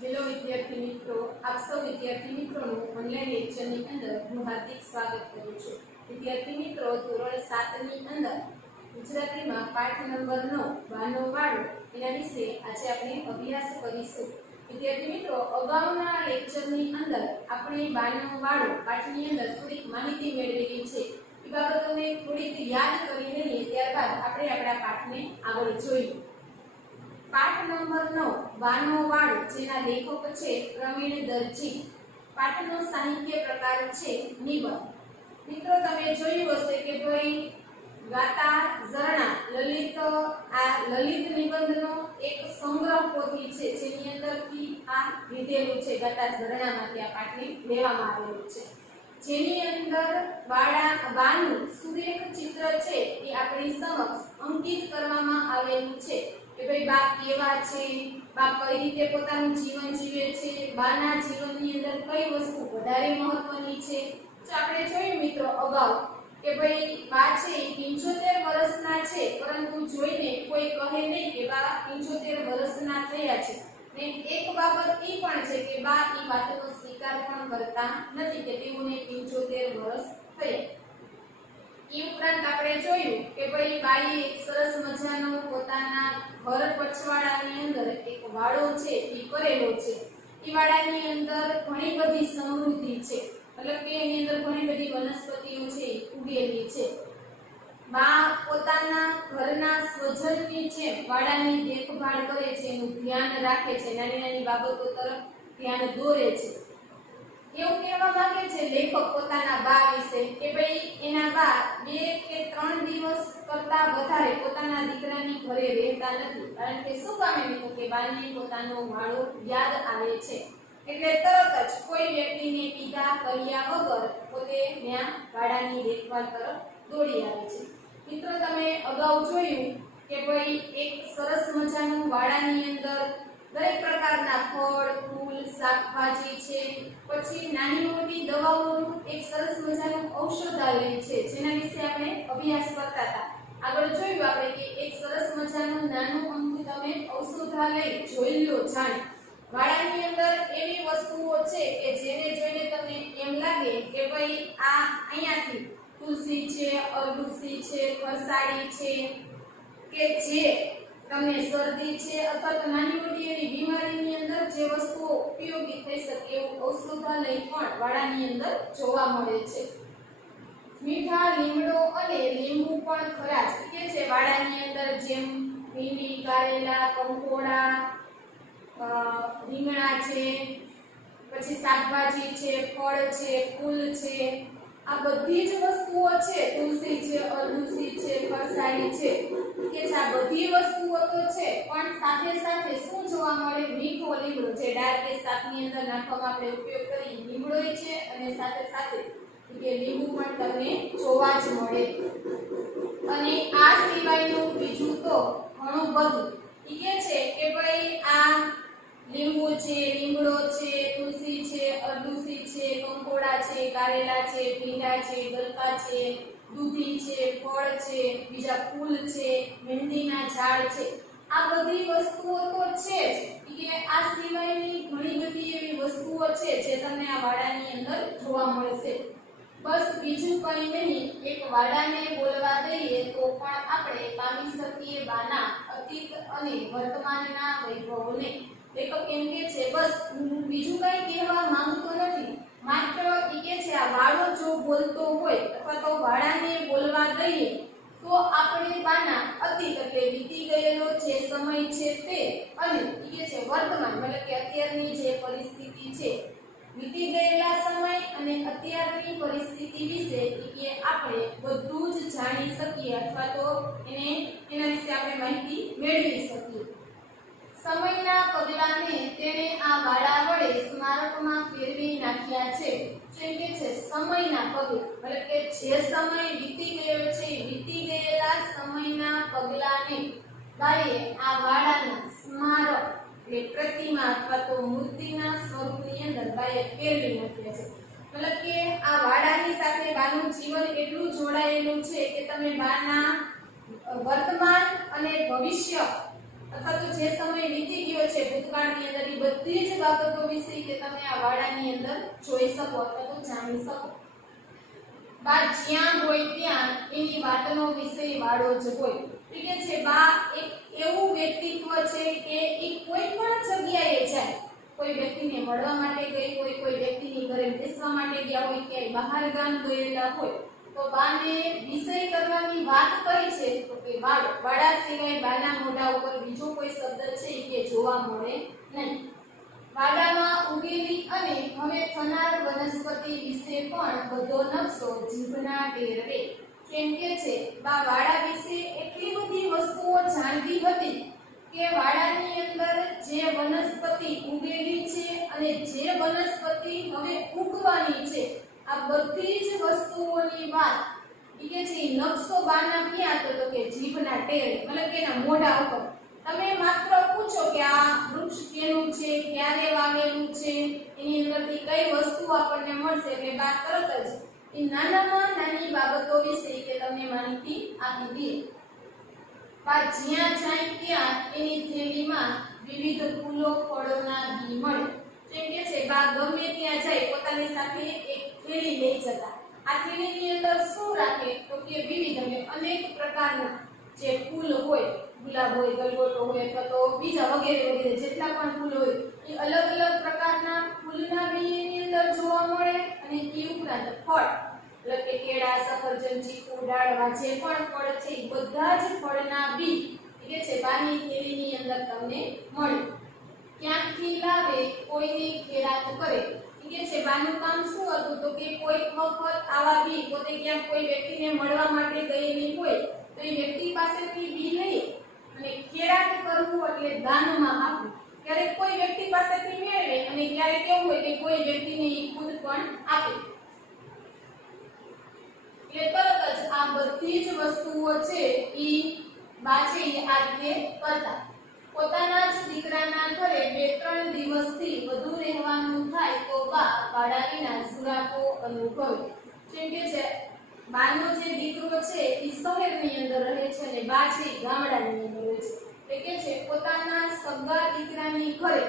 Hello વિદ્યાર્થી મિત્રો, આપ સૌ વિદ્યાર્થી મિત્રોનું ઓનલાઈન લેક્ચરની અંદર હું હાર્દિક સ્વાગત કરું છું। વિદ્યાર્થી મિત્રો, ધોરણ 7 ની અંદર ગુજરાતીમાં પાઠ નંબર 9 બાનો વાળો એના વિશે આજે આપણે અભ્યાસ કરીશું। વિદ્યાર્થી મિત્રો, અગાઉના લેક્ચરની અંદર આપણે બાનો વાળો પાઠની અંદર થોડીક માહિતી મેળવેલી છે। એ બાબતોને થોડીક યાદ કરી લઈએ, ત્યારબાદ આપણે આપણા પાઠને આગળ જોઈએ। पाठ नंबर 9 बानो वाळो जेना लेखक छे प्रवीण दर्जी। पाठनो साहित्य प्रकार छे निबंध। मित्रों, तमे जोयुं हशे के भाई गाता झरना ललित आ ललित निबंधनो एक संग्रह पोथी छे जेनी अंदरथी आ લીધેલું છે। ગાતા ઝરણામાંથી આ પાઠને લેવામાં આવેલું છે, જેની અંદર બાનું સુરેખ ચિત્ર છે એ આપણી સમક્ષ અંકિત કરવામાં આવેલું છે કે ભાઈ બા કેવા છે, બા કઈ રીતે પોતાનું જીવન જીવે છે, બાના જીવનની અંદર કઈ વસ્તુ વધારે મહત્વની છે। તો આપણે જોયું મિત્રો અગાઉ કે ભાઈ બા છે 75 વર્ષના છે, પરંતુ જોઈને કોઈ કહે નહીં કે બા 75 વર્ષના થયા છે। ને એક બાબત એ પણ છે કે બા એ વાતનો સ્વીકાર પણ કરતા નથી કે તેઓને 75 વર્ષ થયા। એ ઉપરાંત આપણે જોયું કે ભાઈ બાઈએ એક સરસ મજાનો પોતાના ઘર પછવાડાની અંદર એક વાડો છે એ કરેલો છે। એ વાડાની અંદર ઘણી બધી સમૃદ્ધિ છે, મતલબ કે એની અંદર ઘણી બધી વનસ્પતિઓ છે ઉગેલી છે। બા પોતાના ઘરના સ્વજનની જેમ વાડાની દેખભાળ કરે છે, એનું ધ્યાન રાખે છે, નાની નાની બાબતો તરફ ધ્યાન દોરે છે। એવું કહેવા માંગે છે લેખક પોતાના બા વિશે કે ભાઈ એના બા 2 કે 3 દિવસ કરતા વધારે પોતાના દીકરાની ઘરે રહેતા નથી, કારણ કે શું કામે મિત્રો કે બાને પોતાનો વાળો યાદ આવે છે, એટલે તરત જ કોઈ વ્યક્તિને વિદા કર્યા વગર પોતે ત્યાં વાડાની દેખભાળ તરફ દોડી આવે છે। મિત્રો, તમે અગાઉ જોયું કે ભાઈ એક સરસ મજાનું વાડાની અંદર દરેક પ્રકારના ફળ, ફૂલ, શાકભાજી છે, પછી નાની મોટી દવાઓનું એક સરસ મજાનું ઔષધાલય છે જેના વિશે આપણે અભ્યાસ કરતા હતા। આગળ જોયું આપણે કે એક સરસ મજાનું નાનું અમથું તમે ઔષધાલય જોઈ લો જાણે। વાડાની અંદર એવી વસ્તુઓ છે કે જેને જોઈને તમને એમ લાગે કે ભાઈ આ અહીંયાથી તુલસી છે, અરડુસી છે, ફરસાડી છે, કે જે તમને શરદી છે અથવા તો નાની મોટી એવી બીમારીની અંદર જે વસ્તુઓ ઉપયોગી થઈ શકે એવું ઔષધાલય પણ વાડાની અંદર જોવા મળે છે। મીઠા લીમડો અને લીંબુ પણ ખરા છે કે વાડાની અંદર, જેમ ભીંડી, કારેલા, કંકોડા, રીંગણા છે, પછી શાકભાજી છે, ફળ છે, ફૂલ છે, આ બધી જ વસ્તુઓ છે, તુલસી છે, અરડુસી છે, ફરસાડી છે, કે આ બધી વસ્તુઓ તો છે, પણ સાથે સાથે શું જોવા મળે? મીઠો લીમડો, જે દાળ કે શાકની અંદર નાખવામાં આપણે ઉપયોગ કરીએ, લીમડો છે અને સાથે સાથે કે લીંબુ પણ તમને જોવા જ મળે। અને આ સિવાયનું બીજું તો ઘણું બધું કે છે કે ભાઈ આ લીંબુ છે, લીમડો છે, તુલસી છે, અરડુસી છે, કંકોડા છે, કારેલા છે, ભીંડા છે, ગલકા છે, દૂધી છે, ફળ છે, બીજા ફૂલ છે, મહેંદીના ઝાડ છે, આ બધી વસ્તુઓ તો છે જ, કે આ સિવાયની ઘણી બધી એવી વસ્તુઓ છે જે તમને આ વાડાની અંદર જોવા મળશે। બસ બીજું કંઈ નહીં, એક વાડાને બોલવા દઈએ તો પણ આપણે પામી શકીએ બાના અતીત અને વર્તમાનના વૈભવોને। લેખક એમ કે છે બસ હું બીજું કંઈ કહેવા માંગતો નથી, માત્ર એ કે છે આ વાડો જો બોલતો હોય અથવા તો વાડાને બોલવા દઈએ તો આપણે બાના અતીત એટલે વીતી ગયેલો જે સમય છે તે, અને એ કે છે વર્તમાન એટલે કે અત્યારની જે પરિસ્થિતિ છે, વીતી ગયેલા સમય અને અત્યારની પરિસ્થિતિ વિશે કે આપણે બધું જ જાણી શકીએ અથવા તો એના વિશે આપણે માહિતી મેળવી શકીએ। સમયના પગલાને તેણે આ વાડા વડે સ્મારકમાં ફેરવી નાખ્યા છે। જેમ કે છે સમયના પગલા, એટલે કે જે સમય વીતી ગયો છે, વીતી ગયેલા સમયના પગલાને બાએ આ વાડાના સ્મારક એટલે પ્રતિમા અથવા તો મૂર્તિના સ્વરૂપની અંદર બાએ ફેરવી નાખ્યા છે। મતલબ કે આ વાડાની સાથે બાનું જીવન એટલું જોડાયેલું છે કે તમે બાના વર્તમાન અને ભવિષ્ય અથવા તો જે સમય વીતી ગયો છે ભૂતકાળની અંદર એ બધી જ બાબતો વિશે કે તમે આ વાડાની અંદર જોઈ શકો અથવા તો જાણી શકો. બા જ્યાં હોય ત્યાં એની વાતનો વિષય વાળો જ હોય. ઠીક છે. બા એક એવું વ્યક્તિત્વ છે કે એ કોઈ પણ જગ્યાએ જાય, કોઈ વ્યક્તિને મળવા માટે ગઈ હોય, કોઈ વ્યક્તિની ઘરે બેસવા માટે ગયા હોય, ક્યાંય બહાર ગામ ગયેલા હોય, તો બાને વિષય કરવાની વાત કરી છે તો કે વાડો. વાડા સિવાય બાના મોઢા ઉપર બીજો કોઈ શબ્દ છે કે જોવા મળે નહીં. વાડામાં ઉગેલી અને હવે થનાર વનસ્પતિ વિશે પણ બધો નકશો જીભના ટેરવે. કેમ કે છે બા વાડા વિશે એટલી બધી વસ્તુઓ જાણતી હતી કે વાડાની અંદર જે વનસ્પતિ ઉગેલી છે અને જે વનસ્પતિ હવે ઉગવાની છે આ બધી જ વસ્તુઓની વાત કે છે નકશો બાના ક્યાં હતો તો કે જીભના ટેરે, મતલબ કે એના મોઢા ઉપર. તમે માત્ર પૂછો કે આ વૃક્ષ કેનું છે, ક્યારે વાવેલું છે, એની અંદરથી કઈ વસ્તુ આપણને મળશે કે બા તરત જ એ નાનામાં નાની બાબતો વિશે કે તમને માહિતી આપી દે. બા જ્યાં જાય ત્યાં એની થેલીમાં વિવિધ ફૂલો ફળોના બી મળે. જેમ કે છે બા ગમે ત્યાં જાય પોતાની સાથે એક થેલી લઈ જતા. આ થેલીની અંદર શું રાખે તો કે વિવિધ એટલે અનેક પ્રકારના જે ફૂલ હોય, ગુલાબ હોય, ગલગોટો હોય અથવા તો બીજા વગેરે વગેરે જેટલા પણ ફૂલ હોય એ અલગ અલગ પ્રકારના ફૂલના બી એની અંદર જોવા મળે. અને એ ઉપરાંત ફળ એટલે કે કેળા, સફરજન, ચીકુ, ડાળવા જે પણ ફળ છે એ બધા જ ફળના બી કે છે બાની થેલીની અંદર તમને મળે. ક્યાંકથી લાવે કોઈની ખેરાત કરે. કે છે બાનું કામ શું હતું તો કે કોઈ વખત આવા બી પોતે ક્યાંક કોઈ વ્યક્તિને મળવા માટે ગયેલી હોય તો એ વ્યક્તિ પાસેથી બી લઈ અને ખેરાત કરવું એટલે દાનમાં આપવું. ક્યારેક કોઈ વ્યક્તિ પાસેથી મેળવે અને ક્યારેક એવું હોય કે કોઈ વ્યક્તિને એ ખુદ પણ આપે. એટલે તરત જ આ બધી જ વસ્તુઓ છે એ બા છે એ આ રીતે કરતા. પોતાના જ દીકરાના ઘરે 2-3 દિવસથી વધુ રહેવાનું થાય તો બા વાડા વિના સુરાપો અનુભવે. જેમ કે છે બાનો જે દીકરો છે એ શહેરની અંદર રહે છે અને બા છે ગામડાની અંદર રહે છે. એટલે કે છે પોતાના સગા દીકરાની ઘરે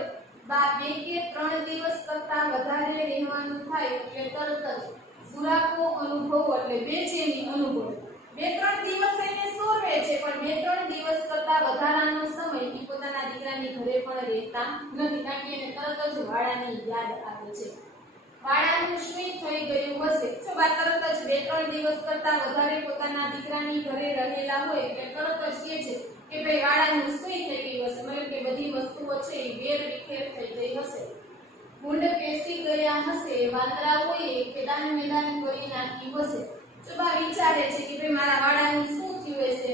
બા 2 કે 3 દિવસ કરતા વધારે રહેવાનું થાય એટલે તરત જ સુરાપો અનુભવો એટલે બેચેની અનુભવ. 2-3 દિવસ એને સોરવે છે પણ 2-3 દિવસ કરતા વધારાનો સમય એ પોતાના દીકરાની ઘરે પણ રહેતા નથી, કારણ કે એને તરત જ વાડાની યાદ આવે છે. વાડાનું શું થઈ ગયું હશે? જો બા તરત જ 2-3 દિવસ કરતા વધારે પોતાના દીકરાની ઘરે રહેલા હોય એટલે તરત જ કહે છે કે ભાઈ વાડાનું શું થઈ ગયું હશે, મતલબ કે બધી વસ્તુઓ છે એ વેર વિખેર થઈ ગઈ હશે, ભૂંડ પેસી ગયા હશે, વાંદરાઓએ ખેદાન મેદાન કરી નાખી હશે. તો બા વિચારે છે કે ભાઈ મારા વાડાનું શું થયું હશે?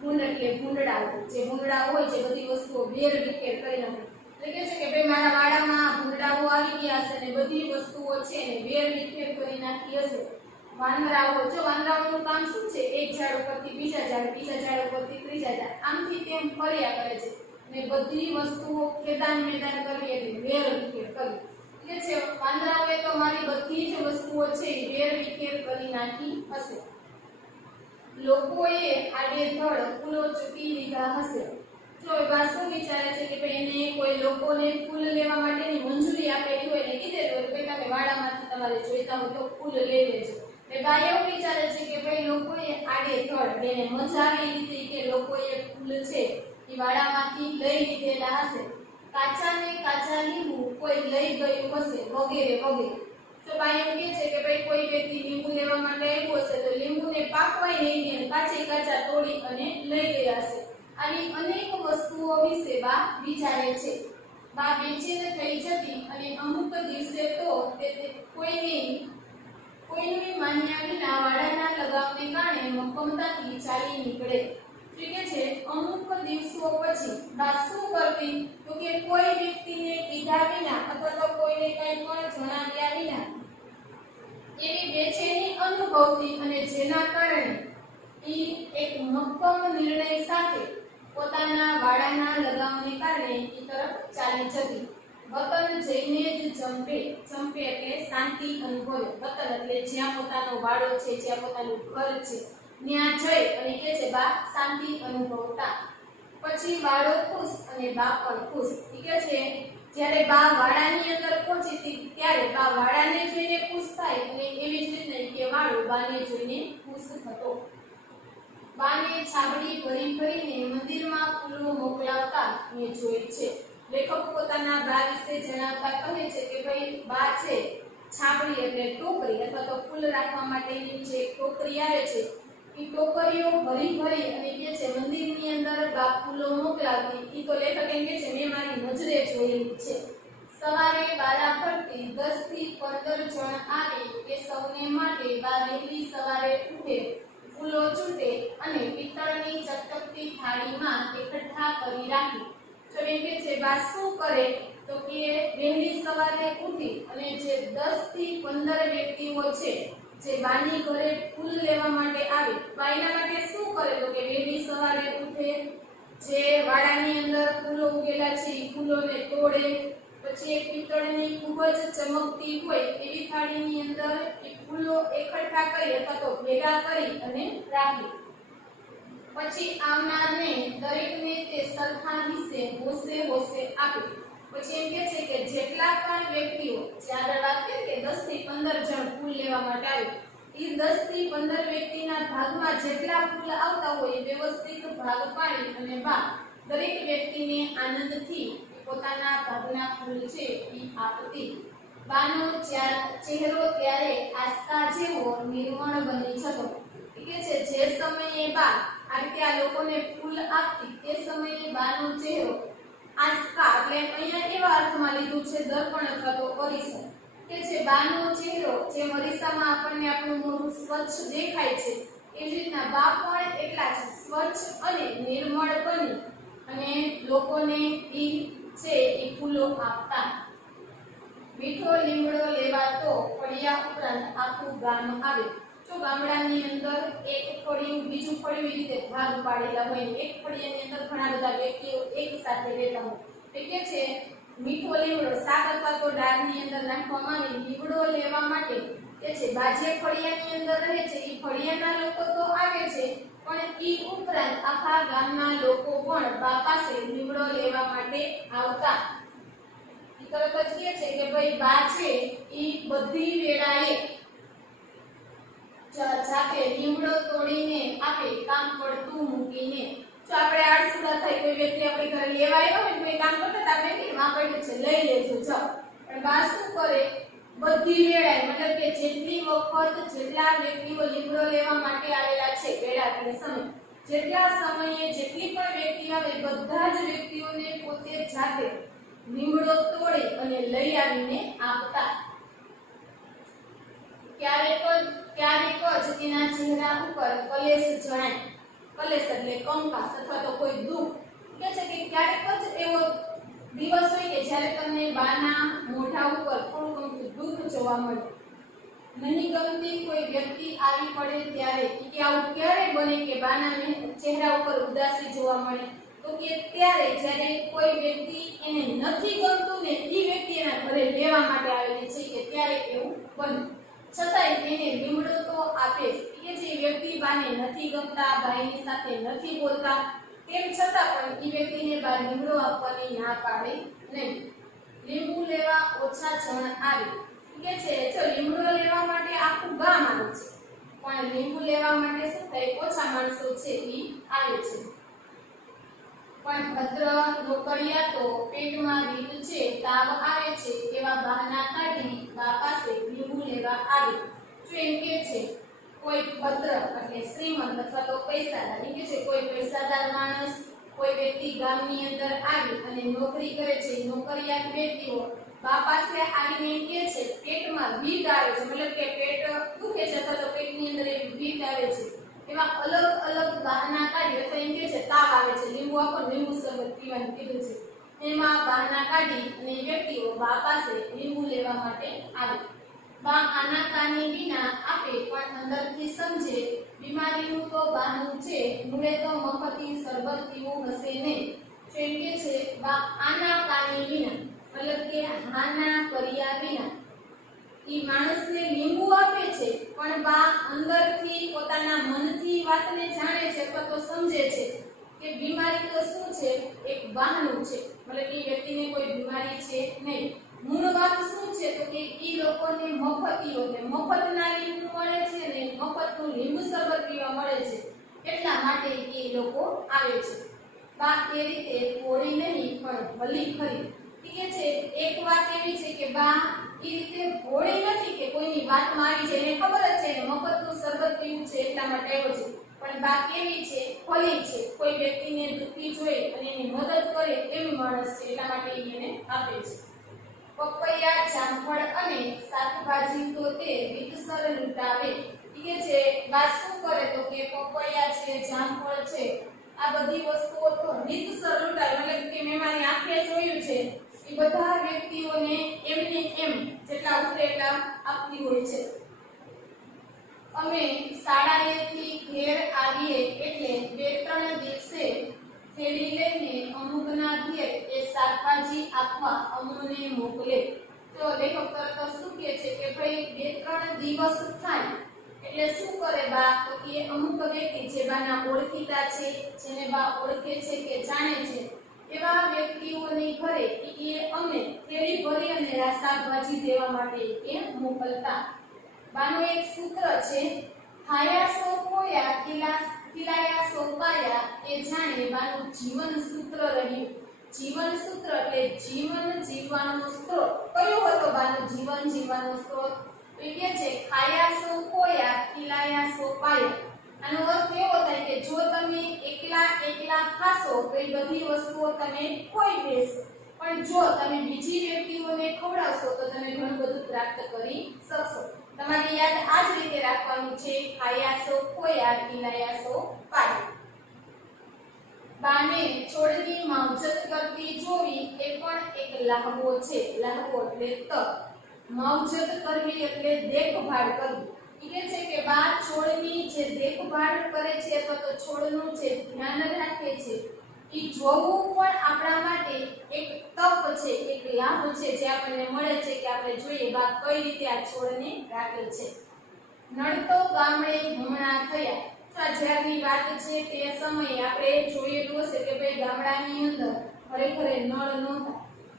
ભૂંડ એટલે ભૂંડડાઓ, જે ભૂંડડાઓ હોય છે બધી વસ્તુઓ વેર વિખેર કરી નાખે. એટલે કે છે કે ભાઈ મારા વાડામાં ભૂંડડાઓ આવી ગયા હશે અને બધી વસ્તુઓ છે ને વેર વિખેર કરી નાખી હશે. વાંદરાઓ, જો વાંદરાઓનું કામ શું છે? એક ઝાડ ઉપરથી બીજા ઝાડ, બીજા ઝાડ ઉપરથી ત્રીજા ઝાડ, આમથી તેમ ફર્યા કરે છે અને બધી વસ્તુઓ ખેદાન મેદાન કરી એટલે વેર વિખેર કરી. કે છે વાંદરાઓએ તો મારી બધી જ વસ્તુઓ છે વેર વિખેર કરી નાખી હશે. લોકોએ આડેધડ ફૂલો ચૂકી લીધા હશે. જો બા શું વિચારે છે કે ભાઈ એને કોઈ લોકોને ફૂલ લેવા માટેની મંજૂરી આપેલી હોય ને કીધેલું હોય કે તમે વાડામાંથી તમારે જોઈતા હોય તો ફૂલ લઈ લેજો. એટલે બા એવું વિચારે છે કે ભાઈ લોકોએ આડેધડ એને મજા આવી લીધી કે લોકોએ ફૂલ છે એ વાડામાંથી લઈ લીધેલા હશે. કાચા ને કાચા લીંબુ કોઈ લઈ ગયું હશે વગેરે વગેરે. તો બા એમ કહે છે કે ભાઈ કોઈ વ્યક્તિ લીંબુ લેવા માટે આવ્યું હશે તો લીંબુને પાકવાય નહીં દે અને કાચે કાચા તોડી અને લઈ ગયા હશે. આવી અનેક વસ્તુઓ વિશે બા વિચારે છે. બા બેચેન થઈ જતી અને અમુક દિવસે તો કોઈની માન્યા વિના વાડાના લગાવને કારણે મક્કમતાથી ચાલી નીકળે. ઠીક છે. અમુક દિવસો પછી બા શું કરતી તો કે કોઈ વ્યક્તિને કીધા વિના અથવા તો કોઈને કંઈ પણ જણાવ્યા વિના એવી બેચેની અનુભવતી અને જેના કારણે એક મક્કમ નિર્ણય સાથે પોતાના વાડાના લગાવને કારણે એ તરફ ચાલી જતી. વતન જઈને જ જંપે. જંપે એટલે શાંતિ અનુભવે. વતન એટલે જ્યાં પોતાનો વાડો છે, જ્યાં પોતાનું ઘર છે ત્યાં જઈ અને કે છે બા શાંતિ અનુભવતા. પછી વાળો ખુશ અને બા પણ ખુશ. ઠીક છે, જ્યારે બા વાડાની અંદર પહોંચી હતી ત્યારે બા વાડાને જોઈને ખુશ થાય અને એવી જ રીતે કે વાળો બાને જોઈને ખુશ થતો. બાને છાબડી ભરી ભરીને મંદિરમાં ફૂલો મોકલાવતા મેં જોઈ છે. લેખક પોતાના બા વિશે જણાવતા કહે છે કે ભાઈ બા છે છાબડી એટલે ટોકરી અથવા તો ફૂલ રાખવા માટેની જે ટોકરી આવે છે એ ટોકરીઓ ભરી ભરી અને કે છે મંદિરની અંદર બા ફૂલો મોકલાવતી. ઈ તો લેખક એમ કે છે મેં મારી નજરે જોયેલી છે. સવારે બારા ફરતી 10 થી 15 જણ આવે કે સૌને માટે બા વહેલી સવારે ઉઠે, ફૂલો ચૂંટે અને પિત્તળની ચકચકતી થાળીમાં એકઠા કરી રાખી. તો એમ કે છે બા શું કરે તો કે વહેલી સવારે ઉઠી અને જે 10 થી 15 વ્યક્તિઓ છે જે બાની ઘરે ફૂલ લેવા માટે આવે, બા એના માટે શું કરે તો કે વહેલી સવારે ઉઠે, જે વાડાની અંદર ફૂલો ઉગેલા છે એ ફૂલોને તોડે, પછી એક પિત્તળની ખૂબ જ ચમકતી હોય એવી થાળીની અંદર એ ફૂલો એકઠા કરી અથવા તો ભેગા કરી અને રાખી. પછી આવનારને દરેકને તે સરખા હિસ્સે હોશે હોશે આપે. પછી એમ કે છે કે જેટલા પણ વ્યક્તિઓ જે આગળ વાત કરી કે 10 થી 15 જણ ફૂલ લેવા માટે આવે એ 10 થી 15 વ્યક્તિના ભાગમાં જેટલા ફૂલ આવતા હોય એ વ્યવસ્થિત ભાગ પાડી અને બા દરેક વ્યક્તિને આનંદથી પોતાના ભાગના ફૂલ છે એ આપતી. બાનો ચહેરો ત્યારે આસ્થા જેવો નિર્મળ બની જતો. કે છે જે સમયે બા આ રીતે આ લોકોને ફૂલ આપતી તે સમયે બાનો ચહેરો આસ્થા એટલે અહીંયા એવા અર્થમાં લીધું છે દર્પણ અથવા તો અરીસો કે છે બાનો ચહેરો જે અરીસામાં આપણને આપણું મોઢું સ્વચ્છ દેખાય છે એ જ રીતના બા પણ એટલા જ સ્વચ્છ અને નિર્મળ બની અને લોકોને ઈ છે એ ફૂલો આપતા. મીઠો લીમડો લેવા તો ફળિયા ઉપરાંત આખું ગામ આવે. તો ગામડાની અંદર એક ફળિયું બીજું ફળિયું એ રીતે ભાગ પાડેલા હોય, એક ફળિયાની અંદર ઘણા બધા વ્યક્તિઓ એક સાથે રહેતા હોય. એટલે છે મીઠો લીમડો શાક અથવા તો દાળની અંદર નાખવામાં આવે લીમડો લેવા માટે કે છે બાજે ફળિયાની અંદર રહે છે એ ફળિયાના લોકો તો આવે છે પણ ઈ ઉપરાંત આખા ગામના લોકો પણ બા પાસે લીમડો લેવા માટે આવતા. તરત જ કહે છે કે ભાઈ બા છે ઈ બધી વેળાએ જાતે લીમડો તોડીને આપે કામ પડતું મૂકીને. જો આપણે આળસુડા થઈ કોઈ વ્યક્તિ આપણી ઘરે લેવા આવ્યો હોય કોઈ કામ કરતા આપણે કે માં પડ્યું છે લઈ લેજો જાઓ, પણ બા શું કરે બધી વેળાએ મતલબ કે જેટલી વખત જેટલા વ્યક્તિઓ લીમડો લેવા માટે આવેલા છે વેળા અને સમય જેટલા સમયે જેટલી પણ વ્યક્તિ આવે બધા જ વ્યક્તિઓને પોતે જાતે લીમડો તોડી અને લઈ આવીને આપતા. ક્યારેક જ તેના ચહેરા ઉપર કલેશ જણાય. કલેશ એટલે કંકાસ અથવા તો કોઈ દુઃખ. કે છે કે ક્યારેક જ એવો દિવસ હોય કે જ્યારે તમને બાના મોઢા ઉપર થોડું દુઃખ જોવા મળે. નહીં ગમતી કોઈ વ્યક્તિ આવી પડે ત્યારે કે આવું ક્યારે બને કે બાના ચહેરા ઉપર ઉદાસી જોવા મળે તો કે ત્યારે જ્યારે કોઈ વ્યક્તિ એને નથી ગમતું ને એ વ્યક્તિ એના ઘરે લેવા માટે આવેલી છે કે ત્યારે એવું બને. છતાંય એને લીમડો તો આપે જ. કે જે વ્યક્તિ બાને નથી ગમતા ભાઈની સાથે નથી બોલતા તેમ છતાં પણ એ વ્યક્તિને બા લીમડો આપવાની ના પાડે નહીં. લીંબુ લેવા ઓછા જણ આવે. કે છે જો લીમડો લેવા માટે આખું ગામ આવે છે પણ લીંબુ લેવા માટે શું થાય ઓછા માણસો છે એ આવે છે. પણ ભદ્ર નોકરિયા તો પેટમાં રીત છે તાવ આવે છે એવા બહાના કાઢી બા પાસે લીંબુ લેવા આવે. જો એમ કે છે કોઈ ભદ્ર એટલે શ્રીમંત અથવા તો પૈસાદાર કે છે કોઈ પૈસાદાર માણસ કોઈ વ્યક્તિ ગામની અંદર આવી અને નોકરી કરે છે નોકરિયાત વ્યક્તિઓ બા પાસે આવીને એમ કે છે પેટમાં વીટ આવે છે મતલબ કે પેટ દુખે છે અથવા તો પેટની અંદર એવી વીટ આવે છે એવા અલગ અલગ બહાના કાઢી અથવા એમ કે છે તાવ આવે છે લીંબુ આપો લીંબુ શરબત પીવાનું કીધું છે એમાં બહાના કાઢી અને વ્યક્તિઓ બા પાસે લીંબુ લેવા માટે આવે. બા આનાકાની વિના આપે પણ અંદરથી સમજે બીમારીનું તો બહાનું છે મૂળે તો મફતી શરબત પીવું હશે નહીં. એમ કે છે બા આનાકાની વિના મતલબ કે હાના કર્યા વિના ઈ માણસને લીંબુ આપે છે પણ બા અંદરથી પોતાના મનથી વાતને જાણે છે અથવા તો સમજે છે કે બીમારી તો શું છે, એક બહાનું છે, મતલબ કે વ્યક્તિને કોઈ બીમારી છે નહીં. મૂળ વાત શું છે તો કે ઈ લોકોને મફતીઓને મફતના લીંબુ મળે છે ને મફતનું લીંબુ શરબત પીવા મળે છે, એટલા માટે એ લોકો આવે છે. બા એ રીતે હોળી નહીં પણ ભલી ખરી. ઠીક છે, એક વાત એવી છે કે બા એ રીતે હોળી નથી કે કોઈની વાતમાં આવી જાય, એને ખબર જ છે ને મફતનું શરબત પીવું છે એટલા માટે આવ્યો છે, પણ બા કેવી છે, ભલી છે, કોઈ વ્યક્તિને દુઃખી જોઈ અને એની મદદ કરે એવી માણસ છે, એટલા માટે એને આપે છે. પપૈયા, જામફળ અને શાકભાજી તો તે રીતસર લૂંટાવે. ઠીક છે, બા શું કરે તો કે પપૈયા છે, જામફળ છે, આ બધી વસ્તુઓ તો રીતસર લૂંટાવે, મતલબ કે મેં મારી આંખે જોયું છે એ બધા વ્યક્તિઓને એમને એમ જેટલા ઉતરે એટલા આપતી હોય છે. અમે શાળાએથી ઘેર આવીએ એટલે 2-3 દિવસે થેલી લઈને અમુકના ઘેર એ શાકભાજી આપવા અમને મોકલે. તો લેખક તરત શું કહે છે કે ભાઈ 2-3 દિવસ થાય એટલે શું કરે બા તો કે અમુક વ્યક્તિ જે બાના ઓળખીતા છે, જેને બા ઓળખે છે કે જાણે છે, એવા વ્યક્તિઓની ઘરે એ અમે થેલી ભરી અને શાકભાજી દેવા માટે એ મોકલતા. બાનું એક સૂત્ર છે, ખાયા સો ખોયા ખીલાયા સો પાયા, એ જાણે બાનું જીવન સૂત્ર રહ્યું. જીવન સૂત્ર એટલે જીવન જીવવાનો સ્ત્રોત. કયો હતો બાનું જીવન જીવવાનો સ્ત્રોત? તો એ છે ખાયા સો ખોયા ખીલાયા સો પાયા. આનો અર્થ એવો થાય કે જો તમે એકલા ખાશો તો એ બધી વસ્તુઓ તમે ખોઈ બેસો, પણ જો તમે બીજી વ્યક્તિઓને ખવડાવશો તો તમે ઘણું બધું પ્રાપ્ત કરી શકશો. તમારે યાદ આ જ રીતે રાખવાનું છે, ખાયા સો ખોયા ખીલાયા સો પાયા. બાને છોડની માવજત કરતી જોવી એ પણ એક લહાવો છે. લહાવો એટલે તક, માવજત કરવી એટલે દેખભાળ કરવી. એટલે છે કે બા છોડની જે દેખભાળ કરે છે અથવા તો છોડનું જે ધ્યાન રાખે છે એ જોવું પણ આપણા માટે એક તક છે, એક લાભ છે જે આપણને મળે છે કે આપણે જોઈએ બા કઈ રીતે આ છોડને રાખે છે. નડતો ગામડે હમણાં થયા. તો આ જ્યારની વાત છે તે સમયે આપણે જોયેલું હશે કે ભાઈ ગામડાની અંદર ખરેખર નળ નહોતા.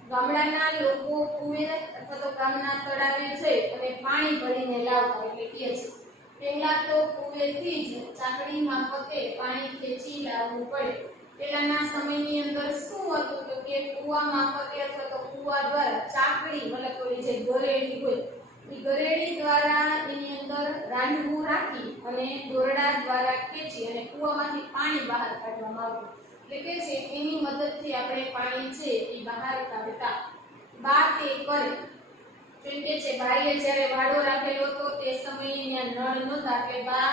ગામડાના લોકો કુએ અથવા તો ગામના તળાવે જઈ અને પાણી ભરીને લાવતા. એટલે કે છે પહેલા તો કુવેથી જ ચાકડી મારફતે પાણી ખેંચી લાવવું પડે. પહેલાના સમયની અંદર શું હતું તો કે કુવા મારફતે અથવા તો કુવા દ્વારા ચાકડી મતલબ કોઈ જે ગરેડી હોય એ ગરેડી દ્વારા એની અંદર રાંધવું રાખી અને દોરડા દ્વારા ખેંચી અને કુવામાંથી પાણી બહાર કાઢવામાં આવતું. એટલે કે છે એની મદદથી આપણે પાણી છે એ બહાર કાઢતા. બા તે કરે કેમ કે છે બાઈએ જ્યારે વાડો રાખેલો હતો તે સમયે ત્યાં નળ નહોતા એટલે બા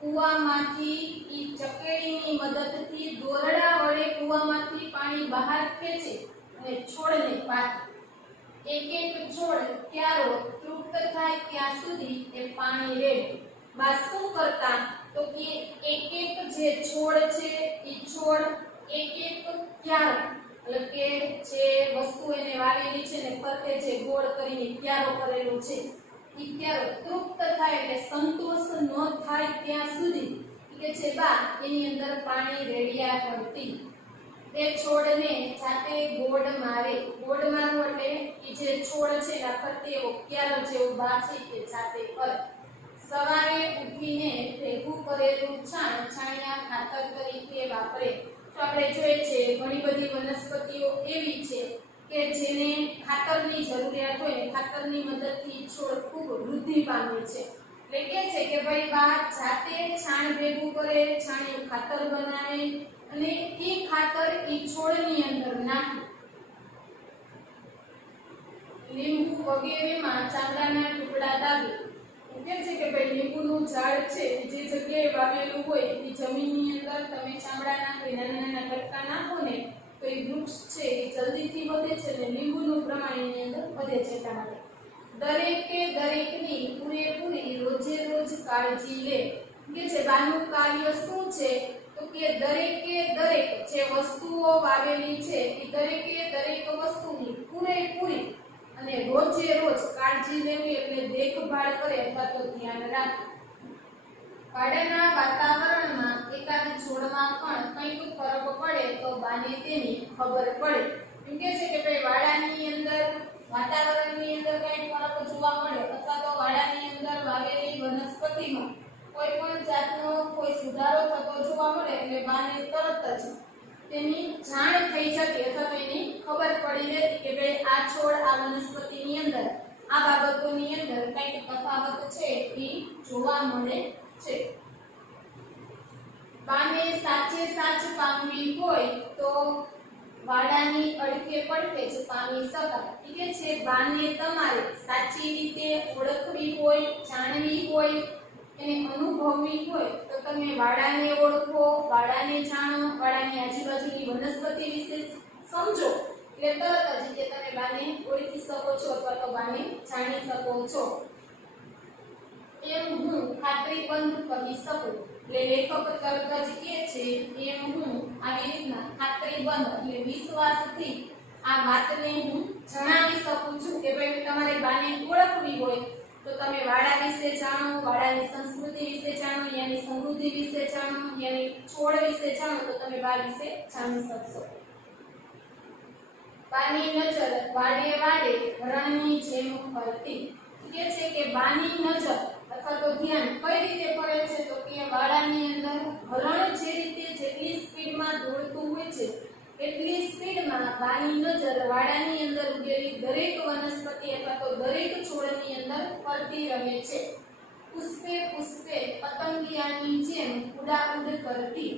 કુવામાંથી ઈ ચકેડીની મદદથી દોરડા વડે કુવામાંથી પાણી બહાર ખેંચે અને છોડને પાકે. એક એક છોડ ક્યારો તૃપ્ત થાય ત્યાં સુધી એ પાણી રેડે. બા શું કરતા તો કે એક એક જે છોડ છે એ છોડ એક એક ક્યારો એટલે કે જે વસ્તુ એને વાવેલી છે ને ફરતે જે ગોળ કરીને ક્યારો કરેલો છે એ ક્યારો તૃપ્ત થાય એટલે સંતોષ ન થાય ત્યાં સુધી કે છે બા એની અંદર પાણી રેડિયા કરતી. તે છોડને જાતે ગોળ મારે. ગોળ મારવો એટલે એ જે છોડ છે એના ફરતે એવો ક્યારો જેવો બા છે તે જાતે કરે. સવારે ઉઠીને ભેગું કરેલું છાણિયા ખાતર તરીકે વાપરે. તો આપણે જોઈએ છે ઘણી બધી વનસ્પતિઓ એવી છે કે જેને ખાતરની જરૂરિયાત હોય ને ખાતરની મદદથી છોડ ખૂબ વૃદ્ધિ પામે છે. એટલે કે છે કે ભાઈ બા જાતે છાણ ભેગું કરે, છાણિયું ખાતર બનાવે અને એ ખાતર એ છોડની અંદર નાખે. લીંબુ વગેરેમાં ચાંદડાના ટુકડા દાબે. કે છે કે ભાઈ લીંબુનું ઝાડ છે જે જગ્યાએ વાવેલું હોય એ જમીનની અંદર તમે ચામડાના કોઈ નાના નાના કટકા નાખો ને તો એ વૃક્ષ છે એ જલ્દીથી વધે છે અને લીંબુનું પ્રમાણ એની અંદર વધે છે. એટલા માટે દરેકે દરેકની પૂરેપૂરી રોજે રોજ કાળજી લે. કે છે બાનું કાર્ય શું છે તો કે દરેકે દરેક જે વસ્તુઓ વાવેલી છે એ દરેકે દરેક વસ્તુની પૂરેપૂરી અને રોજે રોજ કાળજી લેવી એટલે દેખભાળ કરે અથવા તો ધ્યાન રાખે. વાડાના વાતાવરણમાં એકાદ છોડમાં પણ કંઈક ફરક પડે તો બાને તેની ખબર પડે. એમ કે છે કે ભાઈ વાડાની અંદર વાતાવરણની અંદર કંઈક ફરક જોવા મળે અથવા તો વાડાની અંદર વાવેલી વનસ્પતિમાં કોઈ પણ જાતનો કોઈ સુધારો થતો જોવા મળે એટલે બાને તરત જ તેની જાણ થઈ જતી અથવા તો એની ખબર પડી જતી કે ભાઈ આ છોડ આ વનસ્પતિની અંદર આ બાબતોની અંદર કંઈક તફાવત છે એ જોવા મળે છે. બાને સાચે સાચ પામવી હોય તો વાડાની અડકે પડકે જ પામી શકાય. ઠીક છે, બાને તમારે સાચી રીતે ઓળખવી હોય, જાણવી હોય, એને અનુભવવી હોય તો તમે વાડાને ઓળખો, વાડાને જાણો, વાડાની આજુબાજુની વનસ્પતિ વિશે સમજો એટલે તરત જ તમે બાને ઓળખી શકો છો અથવા તો બાને જાણી શકો છો. એમ હું ખાતરીબંધ કહી શકું. એટલે લેખક તરત જ કહે છે એમ હું આવી રીતના ખાતરીબંધ એટલે વિશ્વાસથી આ વાતને હું જણાવી શકું છું કે ભાઈ તમારે બાને ઓળખવી હોય તો તમે વાડા વિશે જાણો, વાડાની સંસ્કૃતિ વિશે જાણો, યાની સમૃદ્ધિ વિશે જાણો, યાની છોડ વિશે જાણો તો તમે બા વિશે જાણી શકશો. બાની નજર વાડે વાડે રણની જેમ ફરતી. કે છે કે બાની નજર અથવા તો ધ્યાન કઈ રીતે પડે છે તો કે વાડાની અંદર હરણ જે રીતે જેટલી સ્પીડમાં દોડતું હોય છે એટલી સ્પીડમાં બાની નજર વાડાની અંદર ઉગેલી દરેક વનસ્પતિ અથવા તો દરેક છોડની અંદર ફરતી રહે છે. પુષ્પે પુષ્પે પતંગિયાની જેમ ઉડાઉડ કરતી.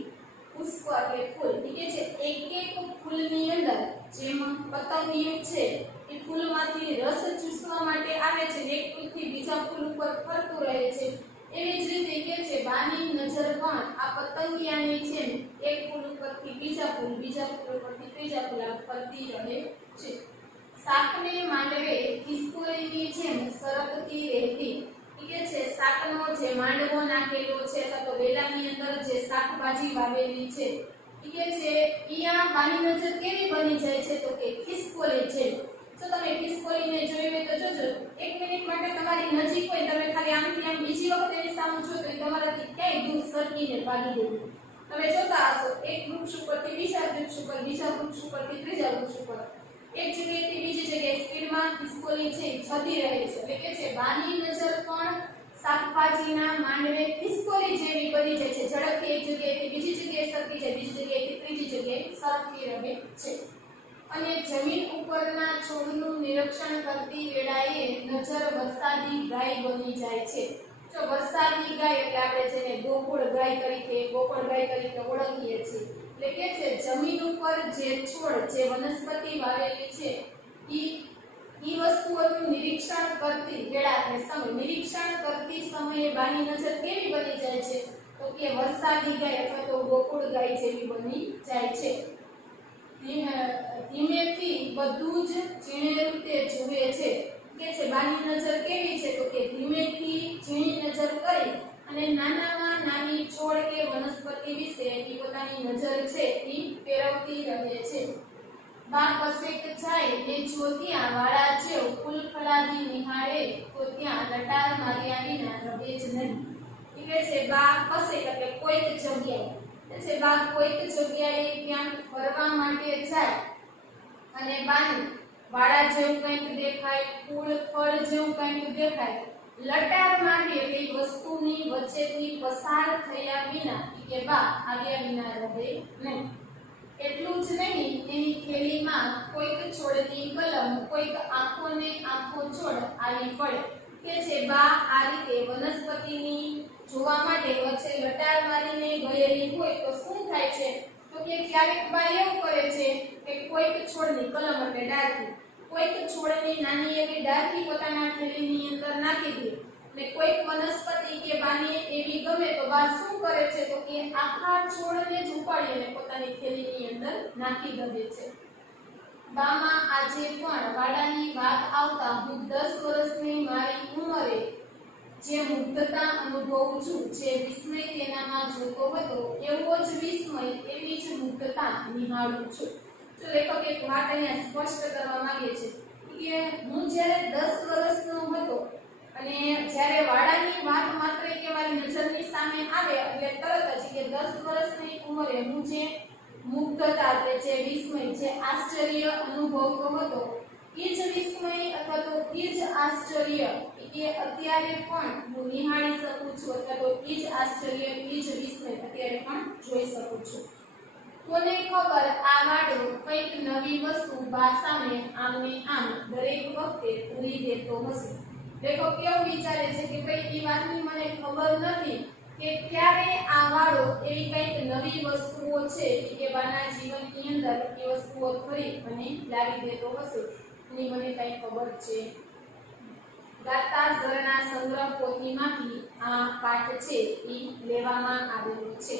પુષ્પ એટલે ફૂલ. ઠીક છે, એક એક ફૂલની અંદર જેમ પતંગિયું છે એ ફૂલમાંથી રસ ચૂસવા માટે આવે છે એક ફૂલથી બીજા ફૂલ ઉપર ફરતું રહે છે એવી જ રીતે કે છે બાની નજર પણ આ પતંગિયાની જેમ એક ફૂલ ઉપરથી બીજા ફૂલ, બીજા ફૂલ ઉપરથી ત્રીજા ફૂલ આમ ફરતી રહે છે. સાપને માંડવે ખિસકોલીની જેમ સરકતી રહેતી. કે છે શાકનો જે માંડવો નાખેલો છે અથવા તો વેલાની અંદર જે શાકભાજી વાવેલી છે કે છે અહીંયા બાની નજર કેવી બની જાય છે તો કે ખિસકોલી છે. જો તમે ખિસકોલીને જોઈ હોય તો જોજો, એક મિનિટ માટે તમારી નજીક હોય તમે ખાલી આમથી આમ બીજી વખત એની સામે જો તો તમારાથી ક્યાંય દૂર સરકીને ભાગી દેવું. તમે જોતા હશો એક વૃક્ષ ઉપરથી બીજા વૃક્ષ ઉપર, બીજા વૃક્ષ ઉપરથી ત્રીજા વૃક્ષ ઉપર, એક જગ્યાએથી બીજી જગ્યાએ સ્પીડમાં ખિસકોલી છે જતી રહે છે. એટલે કે છે બાની નજર પણ શાકભાજીના માંડવે ખિસકોલી જેવી બની જાય છે. ઝડપથી એક જગ્યાએથી બીજી જગ્યાએ સરકી જાય, બીજી જગ્યાએથી ત્રીજી જગ્યાએ સરકી રહે છે. અને જમીન ઉપરના છોડનું નિરીક્ષણ કરતી વેળાએ નજર વરસાદી ગાય બની જાય છે. જો વરસાદી ગાય એટલે આપણે જેને ગોકુળ ગાય તરીકે ઓળખીએ છીએ. એટલે કે છે જમીન ઉપર જે છોડ, જે વનસ્પતિ વાવેલી છે ઈ વસ્તુઓનું નિરીક્ષણ કરતી વેળા એટલે સમય, નિરીક્ષણ કરતી સમયે બાની નજર કેવી બની જાય છે તો કે વરસાદી ગાય અથવા તો ગોકુળ ગાય જેવી બની જાય છે. ધીમેથી બધું જ ઝીણે રીતે જુએ છે. કે છે બાની નજર કેવી છે તો કે ધીમેથી ઝીણી નજર કરી અને નાનામાં નાની છોડ કે વનસ્પતિ વિશે એની પોતાની નજર છે એ ફેરવતી રહે છે. બા કશેક જાય એ જો ત્યાં વાળા જેવ ફૂલ ફળાદી નિહાળે તો ત્યાં લટાર માર્યા વિના રહે જ નહીં. એટલે છે બા કશેક એટલે કોઈક જગ્યાએ છે બા કોઈક જગ્યાએ ત્યાં ફરવા માટે જાય અને બાને વાળા જેવું કંઈક દેખાય, ફૂલ ફળ જેવું કંઈક દેખાય, લટાર મારી એટલે વસ્તુની વચ્ચેથી પસાર થયા વિના કે બા આવ્યા વિના રહે નહીં. એટલું જ નહીં, એની થેલીમાં કોઈક છોડની કલમ, કોઈક આંખોને આંખો છોડ આવી પડે. કે છે બા આ રીતે વનસ્પતિની જોવા માટે વચ્ચે લટાર મારીને ગયેલી હોય તો શું થાય છે તો કે ક્યારેક બા એવું કરે છે કે કોઈક છોડની કલમ એટલે ડાળખી, કોઈક છોડની નાની એવી ડાળખી પોતાના થેલીની અંદર નાખી દે ને કોઈક વનસ્પતિ કે બાને એવી ગમે તો બા શું કરે છે તો કે આખા છોડને જ ઉપાડીને પોતાની થેલીની અંદર નાખી દે છે. બામાં આજે પણ વાડાની વાત આવતા હું 10 વર્ષની મારી ઉંમરે જે મુગ્ધતા અનુભવું છું, જે વિસ્મય તેનામાં જોતો હતો એવો જ વિસ્મય, એવી જ મુગ્ધતા નિહાળું છું. તો લેખક એક વાત અહીંયા સ્પષ્ટ કરવા માંગે છે કે હું જ્યારે 10 વર્ષનો હતો અને જ્યારે વાડાની વાત માત્ર કે મારી નજરની સામે આવે એટલે તરત જ કે 10 વર્ષની ઉંમરે હું જે મુગ્ધતા એટલે જે વિસ્મય જે આશ્ચર્ય અનુભવતો હતો એ જ વિસ્મય અથવા તો એ જ આશ્ચર્ય એ અત્યારે પણ હું નિહાળી શકું છું અથવા તો એ જ આશ્ચર્ય એ જ વિસ્મય અત્યારે પણ જોઈ શકું છું. કોને ખબર આ વાડો કંઈક નવી વસ્તુ ભાષાને આમને આમ દરેક વખતે પૂરી દેતો હશે. લેખક કેવું વિચારે છે કે ભાઈ એ વાતની મને ખબર નથી કે ક્યારે આ વાડો એવી કંઈક નવી વસ્તુઓ છે કે બાના જીવનની અંદર એ વસ્તુઓ ખરી અને લાવી દેતો હશે એની મને કઈ ખબર છે. ગાતા ઝરણા સંગ્રહ પોથીમાંથી આ પાઠ છે એ લેવામાં આવેલો છે.